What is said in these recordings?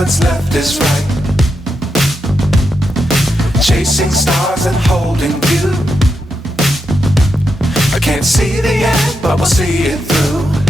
what's left is right. Chasing stars and holding you. I can't see the end, but we'll see it through.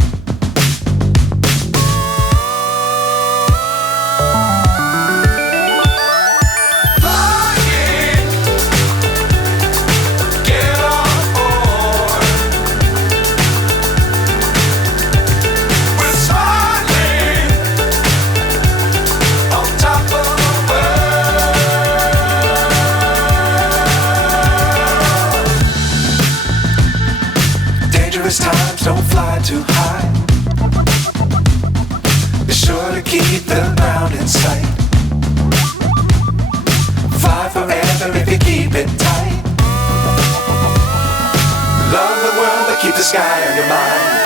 Times don't fly too high. Be sure to keep the ground in sight. Fly forever if you keep it tight. Love the world but keep the sky on your mind.